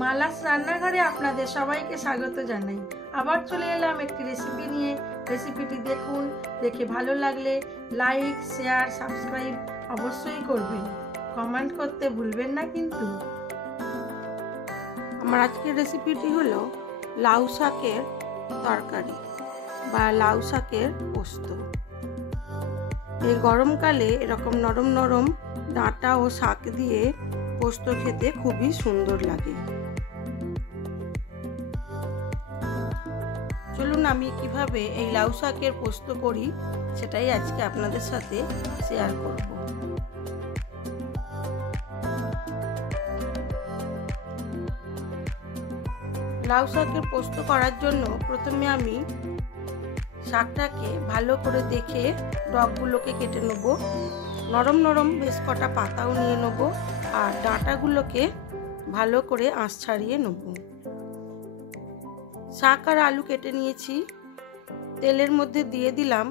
মালাস রান্নাঘরে আপনাদের সবাইকে স্বাগত জানাই। আবার চলে এলাম একটি রেসিপি নিয়ে। রেসিপিটি দেখুন, দেখে ভালো লাগলে লাইক, শেয়ার, সাবস্ক্রাইব অবশ্যই করবেন। কমেন্ট করতে ভুলবেন না কিন্তু। আমার আজকের রেসিপিটি হলো লাউ শাকের তরকারি বা লাউ শাকের পোস্ত। এই গরমকালে এরকম নরম নরম ডাঁটা ও শাক দিয়ে পোস্ত খেতে খুবই সুন্দর লাগে। চলুন আমি কিভাবে এই লাউ শাকের পোস্ত করি সেটাই আজকে আপনাদের সাথে শেয়ার করব। লাউ শাকের পোস্ত করার জন্য প্রথমে আমি শাকটাকে ভালো করে দেখে ডগগুলোকে কেটে নেব। নরম নরম বেশ কটা পাতাও নিয়ে নেব আর ডাঁটাগুলোকে ভালো করে আঁশ ছাড়িয়ে নেব। শাক আর আলু কেটে নিয়েছি। তেলের মধ্যে দিয়ে দিলাম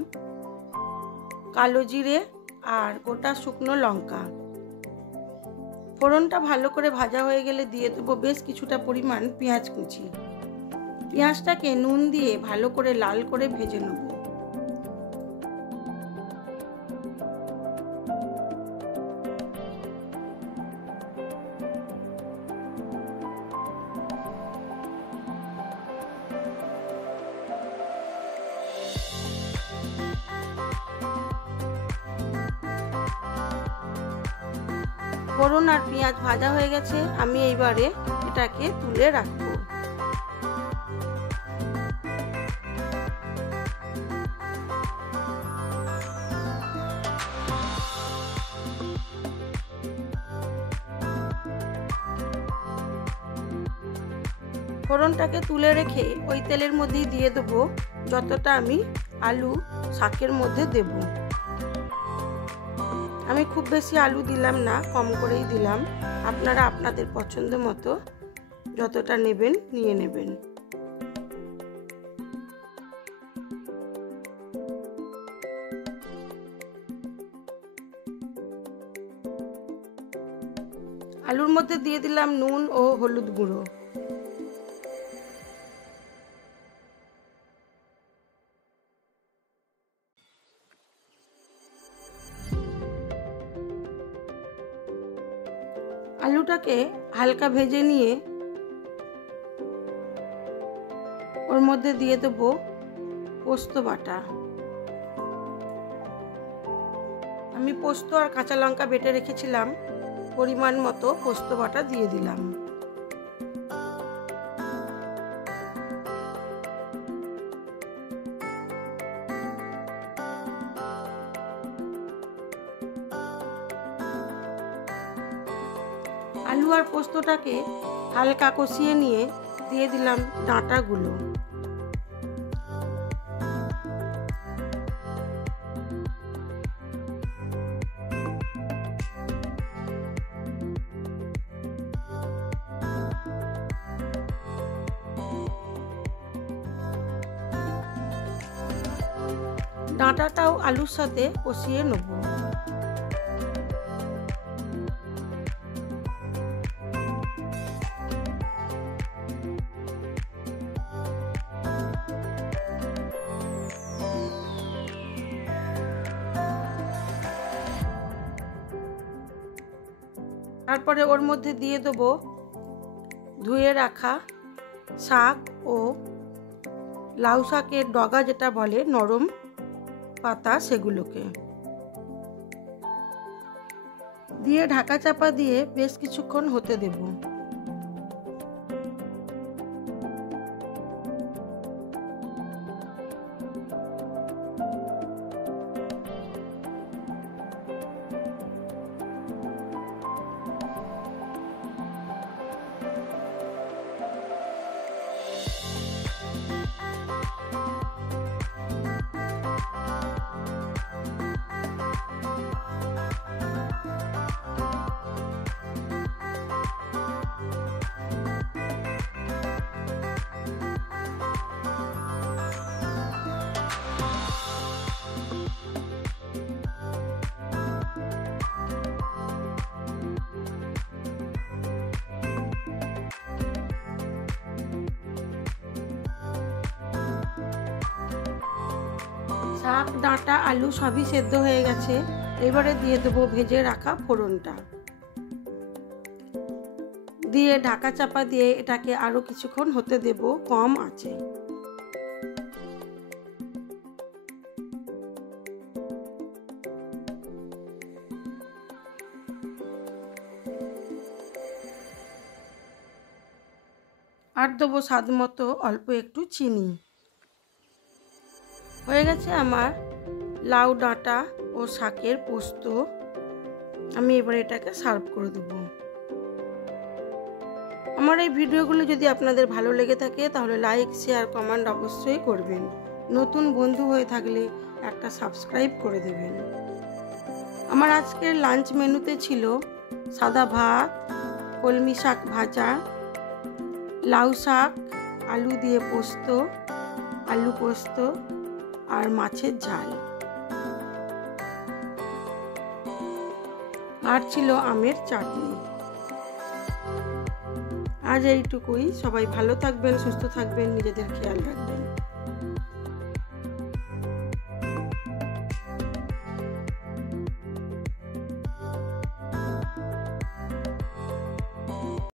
কালো জিরে আর গোটা শুকনো লঙ্কা। ফোড়নটা ভালো করে ভাজা হয়ে গেলে দিয়ে দেবো বেশ কিছুটা পরিমাণ পেঁয়াজ কুচি। পেঁয়াজটাকে নুন দিয়ে ভালো করে লাল করে ভেজে নেব। ফোড়ন আর পেঁয়াজ ভাজা হয়ে গেছে, আমি এইবারে এটাকে তুলে রাখবো। ফোড়নটাকে তুলে রেখে ওই তেলের মধ্যেই দিয়ে দেবো যতটা আমি আলু শাকের মধ্যে দেব। আমি খুব বেশি আলু দিলাম না, কম করেই দিলাম। আপনারা আপনাদের পছন্দ মতো যতটা নেবেন নিয়ে নেবেন। আলুর মধ্যে দিয়ে দিলাম নুন ও হলুদ গুঁড়ো। আলুটাকে হালকা ভেজে নিয়ে ওর মধ্যে দিয়ে দেবো পোস্ত বাটা। আমি পোস্ত আর কাঁচা লঙ্কা বেটে রেখেছিলাম, পরিমাণ মতো পোস্ত বাটা দিয়ে দিলাম। আলু আর পোস্তটাকে হালকা কষিয়ে নিয়ে দিয়ে দিলাম ডাঁটাগুলো। ডাঁটাটাও আলুর সাথে কষিয়ে নেব। তারপরে ওর মধ্যে দিয়ে দেবো ধুয়ে রাখা শাক ও লাউ শাকের ডগা যেটা বলে নরম পাতা, সেগুলোকে দিয়ে ঢাকা চাপা দিয়ে বেশ কিছুক্ষণ হতে দেব। শাক, ডাঁটা, আলু সবই সেদ্ধ হয়ে গেছে। এবারে দিয়ে দেবো ভেজে রাখা ফোড়নটা, দিয়ে ঢাকা চাপা দিয়ে এটাকে আরো কিছুক্ষণ হতে দেব কম আঁচে। আর দেবো স্বাদ মতো অল্প একটু চিনি। হয়ে গেছে আমার লাউ ডাঁটা ও শাকের পোস্ত। আমি এবার এটাকে সার্ভ করে দেবো। আমার এই ভিডিওগুলো যদি আপনাদের ভালো লেগে থাকে তাহলে লাইক, শেয়ার, কমেন্ট অবশ্যই করবেন। নতুন বন্ধু হয়ে থাকলে একটা সাবস্ক্রাইব করে দেবেন। আমার আজকের লাঞ্চ মেনুতে ছিল সাদা ভাত, কলমি শাক ভাজা, লাউ শাক, আলু দিয়ে পোস্ত, আলু পোস্ত আর মাছের ঝাল, আর ছিল আমের চাটনি। আজ এইটুকুই। সবাই ভালো থাকবেন, সুস্থ থাকবেন, নিজেদের খেয়াল রাখবেন।